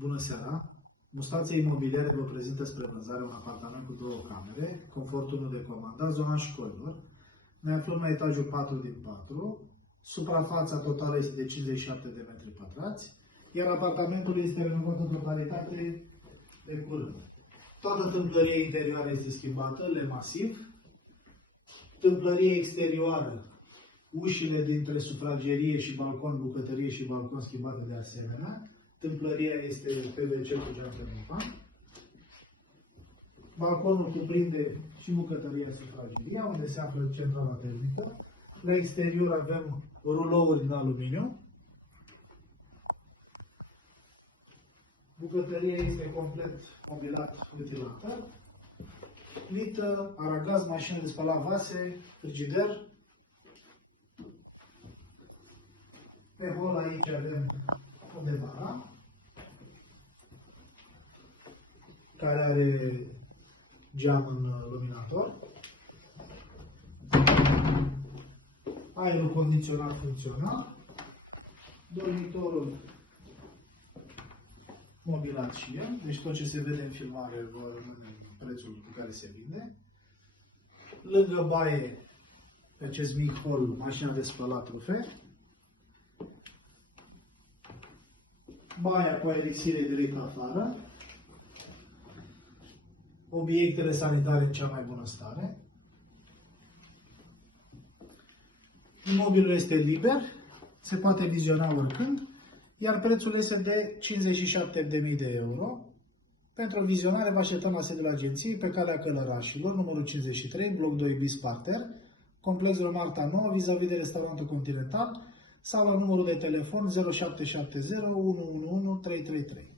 Bună seara! Mustațe Imobiliare vă prezintă spre vânzare un apartament cu 2 camere, confort 1 de comandat, zona școlilor. Ne aflăm la etajul 4 din 4. Suprafața totală este de 57 de metri pătrați, iar apartamentul este renovat în totalitate de curând. Toată tâmplăria interioară este schimbată, lemn masiv. Tâmplăria exterioară, ușile dintre sufragerie și balcon, bucătărie și balcon schimbate de asemenea. Tâmplăria este PVC cu geantă montan. Balconul cuprinde și bucătăria sufrageria, unde se află centrala termică. La exterior avem rulouri din aluminiu. Bucătăria este complet mobilat utilată. Plită, aragaz, mașină de spălat vase, frigider. Pe hol aici avem undeva care are geam în luminator. Aerul condiționat funcțional. Dormitorul mobilat și el, deci tot ce se vede în filmare va rămâne în prețul cu care se vinde. Lângă baie, pe acest mic hol, mașina de spălat rufe. Baia cu aerixire direct afară. Obiectele sanitare în cea mai bună stare. Imobilul este liber, se poate viziona oricând, iar prețul este de 57.000 de euro. Pentru o vizionare vă așteptăm la sediul agenției pe calea Călărașilor, numărul 53, bloc 2 bis parter, complexul Marta 9, vis-a-vis de restaurantul Continental, sau la numărul de telefon 0770 111 333.